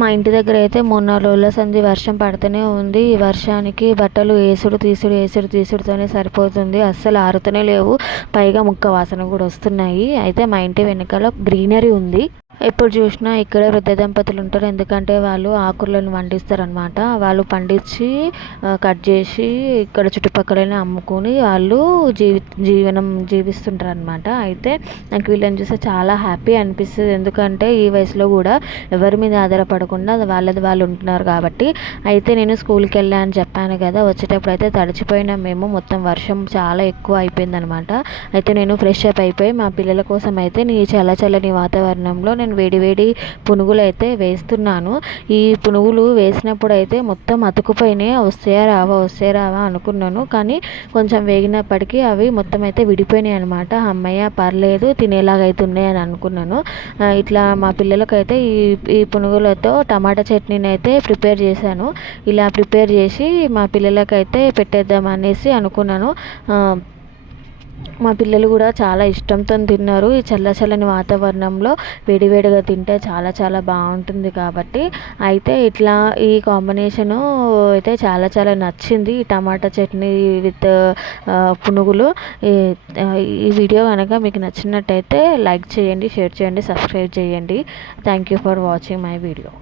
మా ఇంటి దగ్గర అయితే మొన్న రోజుల సంది వర్షం పడుతూనే ఉంది. ఈ వర్షానికి బట్టలు ఏసుడు తీసుడు ఏసుడు తీసుడుతోనే సరిపోతుంది. అస్సలు ఆరుతూనే లేవు. పైగా ముక్క వాసన కూడా వస్తున్నాయి. అయితే మా ఇంటి వెనకాల గ్రీనరీ ఉంది. ఎప్పుడు చూసినా ఇక్కడ వృద్ధ దంపతులు ఉంటారు. ఎందుకంటే వాళ్ళు ఆకులను పండిస్తారు అనమాట వాళ్ళు పండించి కట్ చేసి ఇక్కడ చుట్టుపక్కలనే అమ్ముకొని వాళ్ళు జీవి జీవనం జీవిస్తుంటారు అనమాట అయితే నాకు వీళ్ళని చూస్తే చాలా హ్యాపీ అనిపిస్తుంది. ఎందుకంటే ఈ వయసులో కూడా ఎవరి మీద ఆధారపడకుండా వాళ్ళది వాళ్ళు ఉంటున్నారు కాబట్టి అయితే నేను స్కూల్కి వెళ్ళా అని చెప్పాను కదా వచ్చేటప్పుడు అయితే తడిచిపోయినా మేము మొత్తం వర్షం చాలా ఎక్కువ అయిపోయింది అనమాట అయితే నేను ఫ్రెష్ అప్ అయిపోయి మా పిల్లల కోసం అయితే నీ చల్ల చల్లని వాతావరణంలో నేను వేడివేడి వేడి వేడి పునుగులు అయితే వేస్తున్నాను. ఈ పునుగులు వేసినప్పుడు అయితే మొత్తం అతుకుపోయినాయి వస్తాయా రావా వస్తాయా రావా అనుకున్నాను. కానీ కొంచెం వేగినప్పటికీ అవి మొత్తం అయితే విడిపోయినాయి అనమాట. అమ్మయ్య పర్లేదు తినేలాగైతే అయితే ఉన్నాయని అనుకున్నాను ఇట్లా మా పిల్లలకైతే ఈ ఈ పునుగులతో టమాటా చట్నీని అయితే ప్రిపేర్ చేశాను. ఇలా ప్రిపేర్ చేసి మా పిల్లలకైతే పెట్టేద్దాం అనేసి అనుకున్నాను. మా పిల్లలు కూడా చాలా ఇష్టంతో తిన్నారు. ఈ చల్లచల్లని వాతావరణంలో వేడివేడిగా తింటే చాలా చాలా బాగుంటుంది కాబట్టి. అయితే ఇట్లా ఈ కాంబినేషను అయితే చాలా చాలా నచ్చింది. ఈ టమాటా చట్నీ విత్ పునుగులు. ఈ వీడియో కనుక మీకు నచ్చినట్టయితే లైక్ చేయండి షేర్ చేయండి సబ్స్క్రైబ్ చేయండి. Thank you for watching my video.